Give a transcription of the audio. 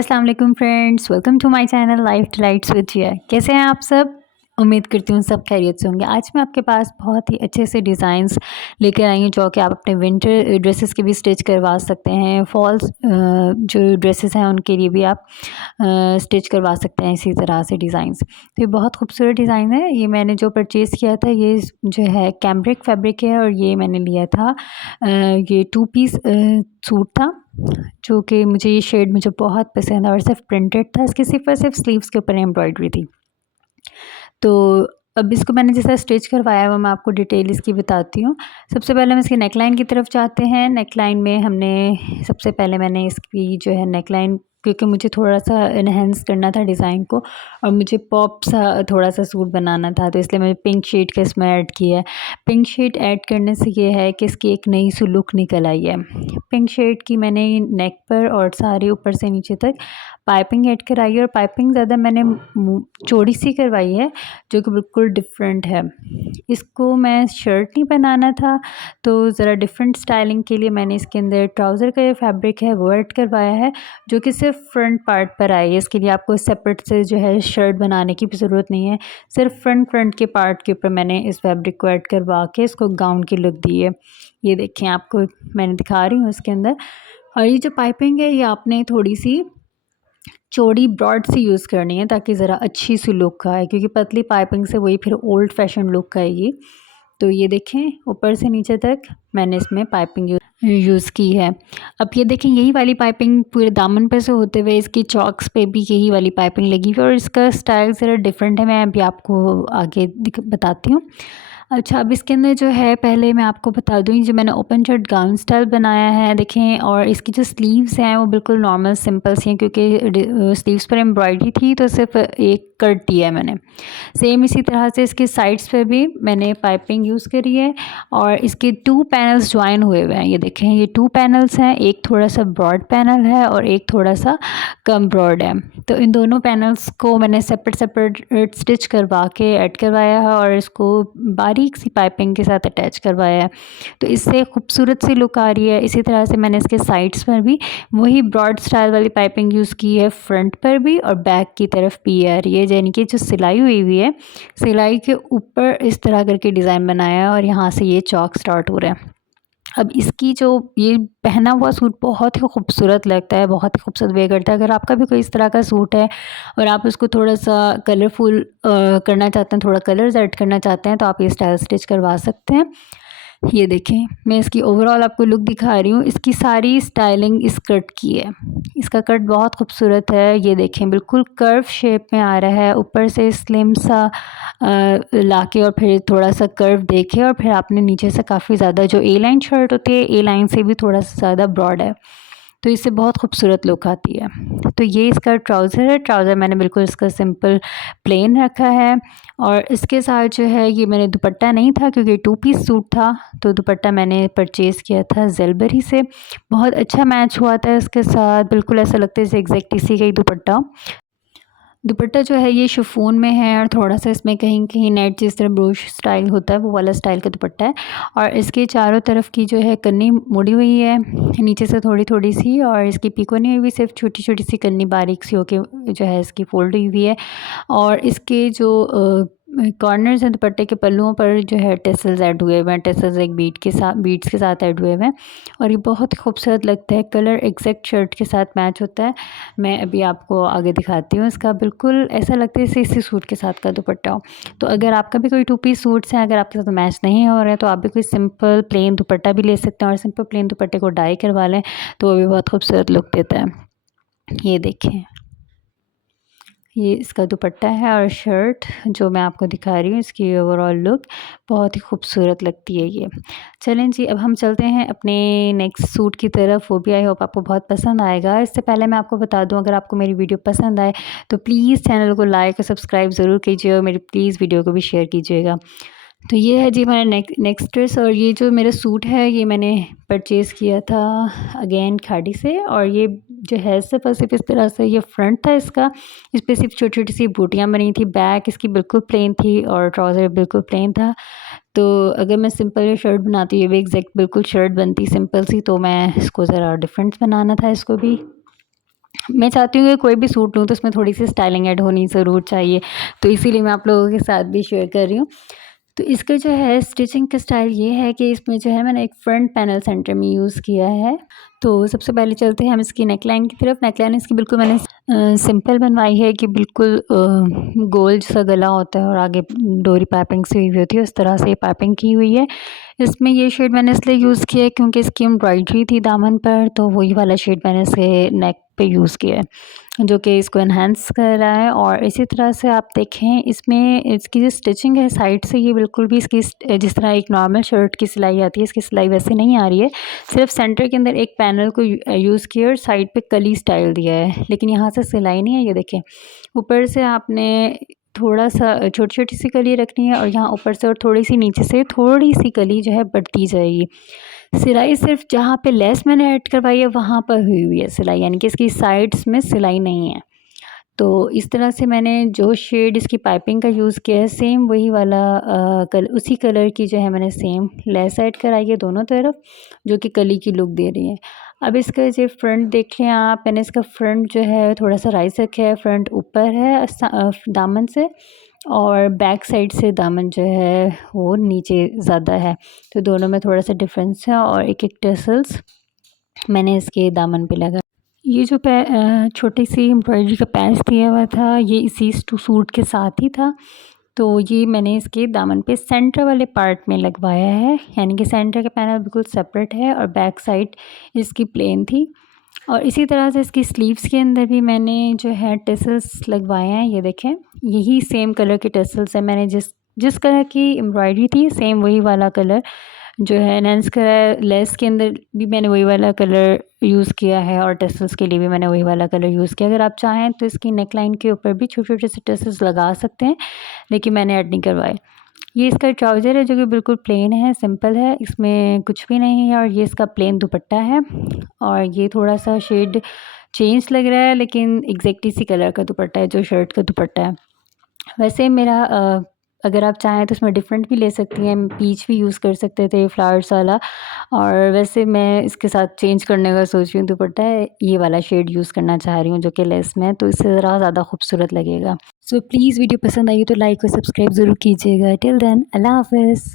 अस्सलाम वालेकुम friends, welcome to my channel life delights with Jia. कैसे हैं आप सब? उम्मीद करती हूँ सब खैरियत से होंगे। आज मैं आपके पास बहुत ही अच्छे से डिज़ाइंस लेकर आई हूँ जो कि आप अपने विंटर ड्रेसेस के भी स्टिच करवा सकते हैं। फॉल्स जो ड्रेसेस हैं उनके लिए भी आप स्टिच करवा सकते हैं इसी तरह से डिज़ाइंस। तो ये बहुत खूबसूरत डिज़ाइन है। ये मैंने जो परचेज़ किया था ये जो है कैम्ब्रिक फैब्रिक है और ये मैंने लिया था ये 2 पीस सूट था जो कि मुझे ये शेड मुझे बहुत पसंद है और सिर्फ प्रिंटेड था। इसकी सिर्फ और सिर्फ स्लीव्स के ऊपर एम्ब्रॉयडरी थी। तो अब इसको मैंने जैसा स्टिच करवाया है वो मैं आपको डिटेल इसकी बताती हूँ। सबसे पहले हम इसकी नेकलाइन की तरफ जाते हैं। नेकलाइन में हमने सबसे पहले मैंने इसकी जो है नेकलाइन, क्योंकि मुझे थोड़ा-सा एनहांस करना था डिज़ाइन को और मुझे पॉप सा थोड़ा-सा सूट बनाना था, तो इसलिए मैंने पिंक शेड का इसमें ऐड किया है। पिंक शेड ऐड करने से ये है कि इसकी एक नई सी लुक निकल आई है। पिंक शेड की मैंने नेक पर और सारे ऊपर से नीचे तक पाइपिंग ऐड कराई है और पाइपिंग ज़्यादा मैंने चौड़ी सी करवाई है जो कि बिल्कुल डिफरेंट है। इसको मैं शर्ट नहीं बनाना था तो ज़रा डिफरेंट स्टाइलिंग के लिए मैंने इसके अंदर ट्राउज़र का ये फैब्रिक है वो ऐड करवाया है जो कि सिर्फ फ्रंट पार्ट पर आई है। इसके लिए आपको सेपरेट से जो है शर्ट बनाने की भी ज़रूरत नहीं है। सिर्फ फ्रंट के पार्ट के ऊपर मैंने इस फैब्रिक को ऐड करवा के इसको गाउन की लुक दी है। ये देखें, आपको मैंने दिखा रही हूँ इसके अंदर। और ये जो पाइपिंग है ये आपने थोड़ी सी चौड़ी ब्रॉड सी यूज़ करनी है ताकि ज़रा अच्छी सी लुक आए, क्योंकि पतली पाइपिंग से वही फिर ओल्ड फैशन लुक आएगी। तो ये देखें ऊपर से नीचे तक मैंने इसमें पाइपिंग यूज़ की है। अब ये देखें यही वाली पाइपिंग पूरे दामन पे से होते हुए इसकी चॉक्स पे भी यही वाली पाइपिंग लगी हुई है और इसका स्टाइल ज़रा डिफरेंट है। मैं अभी आपको आगे बताती हूँ। अच्छा, अब इसके अंदर जो है पहले मैं आपको बता दूँ, जो मैंने ओपन शर्ट गाउन स्टाइल बनाया है देखें, और इसकी जो स्लीव्स हैं वो बिल्कुल नॉर्मल सिंपल सी हैं क्योंकि स्लीव्स पर एम्ब्रॉयडरी थी तो सिर्फ एक कट दिया है मैंने। सेम इसी तरह से इसके साइड्स पे भी मैंने पाइपिंग यूज़ करी है और इसके 2 पैनल्स ज्वाइन हुए हुए हैं। ये देखें, ये 2 पैनल्स हैं, एक थोड़ा सा ब्रॉड पैनल है और एक थोड़ा सा कम ब्रॉड है। तो इन दोनों पैनल्स को मैंने सेपरेट स्टिच करवा के ऐड करवाया है और इसको बारीक सी पाइपिंग के साथ अटैच करवाया है, तो इससे खूबसूरत सी लुक आ रही है। इसी तरह से मैंने इसके साइड्स पर भी वही ब्रॉड स्टाइल वाली पाइपिंग यूज़ की है, फ्रंट पर भी और बैक की तरफ भी आ रही है। यानी कि जो सिलाई हुई हुई है, सिलाई के ऊपर इस तरह करके डिज़ाइन बनाया है और यहाँ से ये चौक स्टार्ट हो रहा है। अब इसकी जो ये पहना हुआ सूट बहुत ही खूबसूरत लगता है, बहुत ही खूबसूरत वेयर करता है। अगर आपका भी कोई इस तरह का सूट है और आप उसको थोड़ा-सा कलरफुल करना चाहते हैं, थोड़ा कलर्स ऐड करना चाहते हैं, तो आप ये स्टाइल स्टिच करवा सकते हैं। ये देखें, मैं इसकी ओवरऑल आपको लुक दिखा रही हूँ। इसकी सारी स्टाइलिंग इस कट की है। इसका कट बहुत खूबसूरत है। ये देखें, बिल्कुल कर्व शेप में आ रहा है, ऊपर से स्लिम सा लाके और फिर थोड़ा सा कर्व देके और फिर आपने नीचे से काफ़ी ज़्यादा, जो ए लाइन शर्ट होती है ए लाइन से भी थोड़ा सा ज़्यादा ब्रॉड है, तो इससे बहुत खूबसूरत लुक आती है। तो ये इसका ट्राउज़र है। ट्राउज़र मैंने बिल्कुल इसका सिंपल प्लेन रखा है और इसके साथ जो है ये मैंने दुपट्टा नहीं था क्योंकि 2 पीस सूट था, तो दुपट्टा मैंने परचेज़ किया था ज़ेलबरी से। बहुत अच्छा मैच हुआ था इसके साथ, बिल्कुल ऐसा लगता है जैसे एग्जैक्ट इसी का ही दुपट्टा हो। दुपट्टा जो है ये शिफॉन में है और थोड़ा-सा इसमें कहीं-कहीं नेट जिस तरह ब्रोश स्टाइल होता है वो वाला स्टाइल का दुपट्टा है और इसके चारों तरफ की जो है कन्नी मुड़ी हुई है नीचे से थोड़ी-थोड़ी सी, और इसकी पिको नहीं हुई, सिर्फ छोटी-छोटी सी कन्नी बारीक सी होके जो है इसकी फोल्ड हुई हुई है। और इसके जो कॉर्नर्स हैं दुपट्टे के पल्लुओं पर जो है टेसल्स ऐड हुए हुए हैं। टेसल्स एक बीड्स के साथ ऐड हुए हुए हैं और ये बहुत ही खूबसूरत लगता है। कलर एग्जैक्ट शर्ट के साथ मैच होता है। मैं अभी आपको आगे दिखाती हूँ। इसका बिल्कुल ऐसा लगता है जैसे इसी सूट के साथ का दुपट्टा हो। तो अगर आपका भी कोई 2 पीस सूट्स हैं, अगर आपके साथ मैच नहीं हो रहे हैं तो आप भी कोई सिंपल प्लेन दुपट्टा भी ले सकते हैं और सिंपल प्लेन दुपट्टे को डाई करवा लें तो वो भी बहुत खूबसूरत लुक देता है। ये देखें, ये इसका दुपट्टा है और शर्ट जो मैं आपको दिखा रही हूँ, इसकी ओवरऑल लुक बहुत ही खूबसूरत लगती है ये। चलें जी, अब हम चलते हैं अपने नेक्स्ट सूट की तरफ। वो भी आई होप आपको बहुत पसंद आएगा। इससे पहले मैं आपको बता दूं, अगर आपको मेरी वीडियो पसंद आए तो प्लीज़ चैनल को लाइक और सब्सक्राइब ज़रूर कीजिए और मेरी प्लीज़ वीडियो को भी शेयर कीजिएगा। तो ये है जी हमारा नेक्स्ट ड्रेस, और ये जो मेरा सूट है ये मैंने परचेज़ किया था अगेन खाड़ी से, और ये जो है सिर्फ और सिर्फ इस तरह से ये फ्रंट था इसका, इस पर सिर्फ छोटी छोटी सी बूटियाँ बनी थी। बैक इसकी बिल्कुल प्लेन थी और ट्राउज़र बिल्कुल प्लेन था। तो अगर मैं सिंपल ये शर्ट बनाती, ये भी एग्जैक्ट बिल्कुल शर्ट बनती सिंपल सी, तो मैं इसको ज़रा डिफरेंट बनाना था इसको भी। मैं चाहती हूँ कि कोई भी सूट लूँ तो उसमें थोड़ी-सी स्टाइलिंग ऐड होनी ज़रूर चाहिए, तो इसीलिए मैं आप लोगों के साथ भी शेयर कर रही हूँ। तो इसका जो है स्टिचिंग का स्टाइल ये है कि इसमें जो है मैंने एक फ्रंट पैनल सेंटर में यूज़ किया है। तो सबसे पहले चलते हैं हम इसकी नेकलाइन की तरफ। नेकलाइन इसकी बिल्कुल मैंने सिंपल बनवाई है कि बिल्कुल गोल सा गला होता है और आगे डोरी पाइपिंग से हुई होती है, उस तरह से पाइपिंग की हुई है। इसमें ये शेड मैंने इसलिए यूज़ किया है क्योंकि इसकी एम्ब्रॉयडरी थी दामन पर, तो वही वाला शेड मैंने इसके नेक पे यूज़ किया है, जो कि इसको एनहांस कर रहा है। और इसी तरह से आप देखें इसमें इसकी जो स्टिचिंग है साइड से, ये बिल्कुल भी इसकी जिस तरह एक नॉर्मल शर्ट की सिलाई आती है, इसकी सिलाई वैसे नहीं आ रही है। सिर्फ सेंटर के अंदर एक पैनल को यूज़ किया और साइड पे कली स्टाइल दिया है, लेकिन यहाँ से सिलाई नहीं है। ये देखें, ऊपर से आपने थोड़ा-सा छोटी-छोटी सी कली रखनी है और यहाँ ऊपर से और थोड़ी-सी नीचे से थोड़ी-सी कली जो है बढ़ती जाएगी। सिलाई सिर्फ जहाँ पे लेस मैंने ऐड करवाई है वहाँ पर हुई हुई है सिलाई, यानी कि इसकी साइड्स में सिलाई नहीं है। तो इस तरह से मैंने जो शेड इसकी पाइपिंग का यूज़ किया है सेम वही वाला उसी कलर की जो है मैंने सेम लेस ऐड कराई है दोनों तरफ, जो कि कली की लुक दे रही है। अब इसका जो फ्रंट देख लें आप, मैंने इसका फ्रंट जो है थोड़ा-सा राइस रखा है, फ्रंट ऊपर है दामन से, और बैक साइड से दामन जो है वो नीचे ज़्यादा है। तो दोनों में थोड़ा-सा डिफरेंस है और एक-एक टसल्स मैंने इसके दामन पे लगा। ये जो छोटी-सी एम्ब्रॉयडरी का पैच दिया हुआ था, ये इसी सूट के साथ ही था। तो ये मैंने इसके दामन पे सेंटर वाले पार्ट में लगवाया है, यानी कि सेंटर का पैनल बिल्कुल सेपरेट है और बैक साइड इसकी प्लेन थी। और इसी तरह से इसकी स्लीव्स के अंदर भी मैंने जो है टसल्स लगवाए हैं, ये देखें। यही सेम कलर के टसल्स हैं, मैंने जिस जिस कलर की एम्ब्रॉयडरी थी सेम वही वाला कलर जो है एनहांस करा है। लेस के अंदर भी मैंने वही वाला कलर यूज़ किया है और टसल्स के लिए भी मैंने वही वाला कलर यूज़ किया। अगर आप चाहें तो इसकी नेकलाइन के ऊपर भी छोटे-छोटे से टसल्स लगा सकते हैं, लेकिन मैंने ऐड नहीं करवाए। ये इसका ट्राउज़र है जो कि बिल्कुल प्लेन है, सिंपल है, इसमें कुछ भी नहीं है। और ये इसका प्लेन दुपट्टा है और ये थोड़ा-सा शेड चेंज लग रहा है, लेकिन एग्ज़ैक्ट इसी कलर का दुपट्टा है जो शर्ट का दुपट्टा है। वैसे मेरा अगर आप चाहें तो इसमें डिफरेंट भी ले सकती हैं, पीच भी यूज़ कर सकते थे फ्लावर्स वाला। और वैसे मैं इसके साथ चेंज करने का सोच रही हूँ, दुपट्टा ये वाला शेड यूज़ करना चाह रही हूँ जो कि लेस में है, तो इससे ज़रा ज़्यादा खूबसूरत लगेगा। सो प्लीज़ वीडियो पसंद आई तो लाइक और सब्सक्राइब ज़रूर कीजिएगा। टिल देन अल्लाह हाफ़िज़।